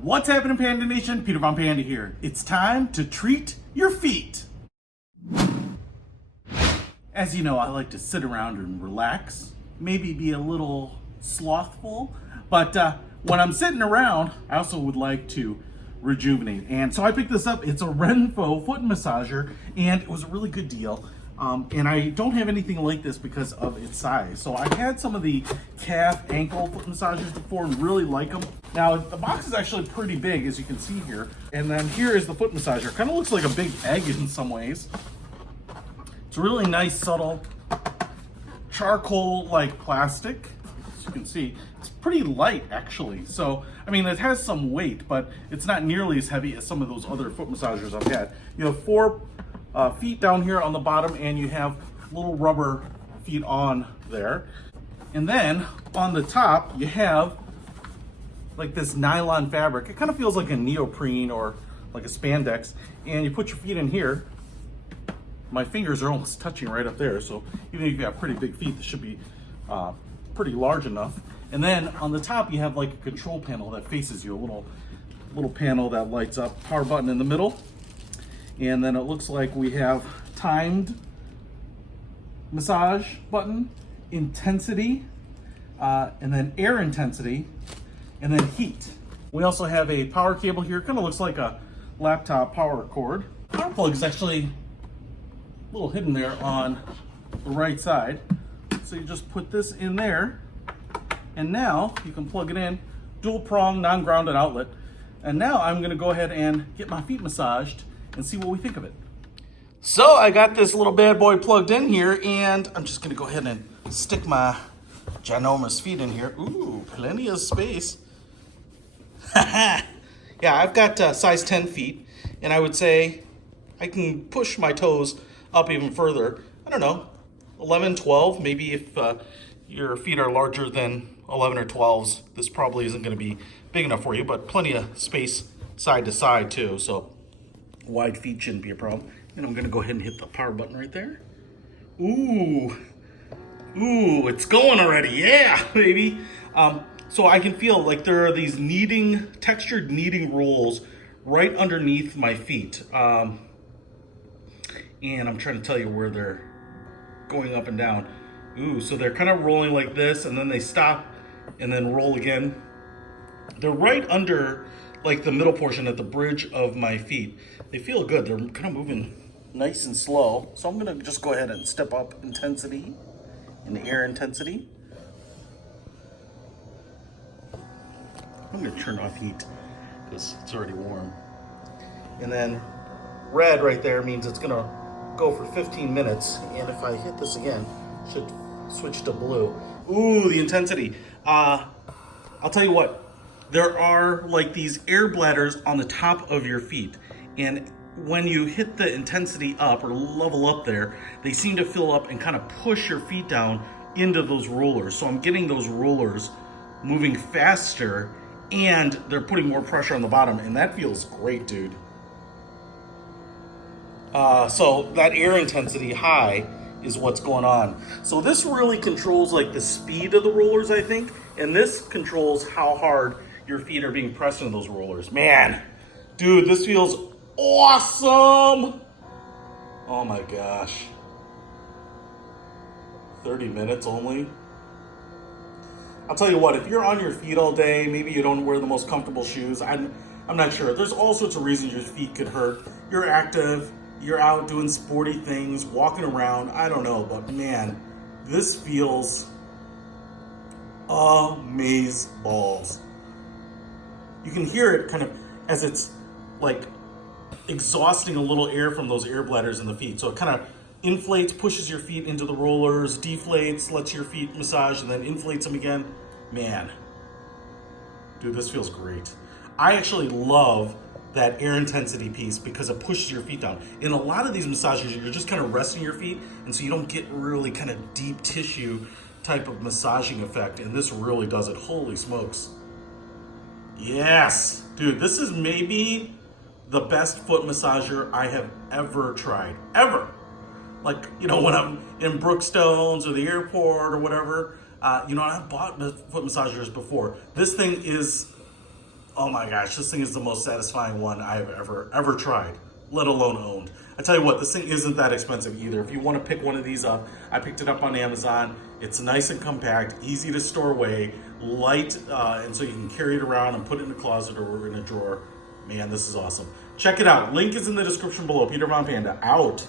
What's happening, Panda Nation? Peter Von Panda here. It's time to treat your feet. As you know, I like to sit around and relax, maybe be a little slothful, but when I'm sitting around, I also would like to rejuvenate. And so I picked this up. It's a RENPHO foot massager, and it was a really good deal. And I don't have anything like this because of its size. So I had some of the calf ankle foot massagers before and really like them. Now the box is actually pretty big, as you can see here. And then here is the foot massager. Kind of looks like a big egg in some ways. It's really nice, subtle, charcoal-like plastic. As you can see, it's pretty light actually. So, I mean, it has some weight, but it's not nearly as heavy as some of those other foot massagers I've had. You have four feet down here on the bottom, and you have little rubber feet on there. And then on the top, you have like this nylon fabric. It kind of feels like a neoprene or like a spandex. And you put your feet in here. My fingers are almost touching right up there. So even if you have pretty big feet, this should be pretty large enough. And then on the top, you have like a control panel that faces you, a little panel that lights up, power button in the middle. And then it looks like we have timed massage button, intensity, and then air intensity, and then heat. We also have a power cable here. Kind of looks like a laptop power cord. Power plug is actually a little hidden there on the right side. So you just put this in there, and now you can plug it in, dual prong, non-grounded outlet. And now I'm gonna go ahead and get my feet massaged and see what we think of it. So I got this little bad boy plugged in here, and I'm just gonna go ahead and stick my ginormous feet in here. Ooh, plenty of space. Yeah, I've got size 10 feet, and I would say I can push my toes up even further. I don't know, 11, 12, maybe if your feet are larger than 11 or 12s, this probably isn't gonna be big enough for you, but plenty of space side to side too, so wide feet shouldn't be a problem. And I'm gonna go ahead and hit the power button right there. Ooh, it's going already, yeah, baby. So I can feel like there are these textured kneading rolls right underneath my feet. And I'm trying to tell you where they're going up and down. Ooh, so they're kind of rolling like this, and then they stop and then roll again. They're right under like the middle portion at the bridge of my feet. They feel good. They're kind of moving nice and slow. So I'm gonna just go ahead and step up intensity and the air intensity. I'm gonna turn off heat because it's already warm. And then red right there means it's gonna go for 15 minutes. And if I hit this again, it should switch to blue. Ooh, the intensity. I'll tell you what, there are like these air bladders on the top of your feet. And when you hit the intensity up or level up there, they seem to fill up and kind of push your feet down into those rollers. So I'm getting those rollers moving faster, and they're putting more pressure on the bottom, and that feels great, dude. So that air intensity high is what's going on. So this really controls like the speed of the rollers, I think, and this controls how hard your feet are being pressed into those rollers. Man, dude, this feels awesome. Oh my gosh. 30 minutes only. I'll tell you what, if you're on your feet all day, maybe you don't wear the most comfortable shoes. I'm not sure. There's all sorts of reasons your feet could hurt. You're active, you're out doing sporty things, walking around, I don't know, but man, this feels amazeballs. You can hear it kind of as it's like exhausting a little air from those air bladders in the feet. So it kind of inflates, pushes your feet into the rollers, deflates, lets your feet massage, and then inflates them again. Man, dude, this feels great. I actually love that air intensity piece because it pushes your feet down. In a lot of these massages, you're just kind of resting your feet, and so you don't get really kind of deep tissue type of massaging effect, and this really does it. Holy smokes. Yes, dude, this is maybe the best foot massager I have ever tried, ever. Like, you know, when I'm in Brookstones or the airport or whatever, you know, I've bought foot massagers before. This thing is Oh my gosh, this thing is the most satisfying one I've ever tried, let alone owned. I tell you what, this thing isn't that expensive either. If you want to pick one of these up, I picked it up on Amazon. It's nice and compact, easy to store away, light, and so you can carry it around and put it in a closet or in a drawer. Man, this is awesome. Check it out. Link is in the description below. Peter Von Panda, out.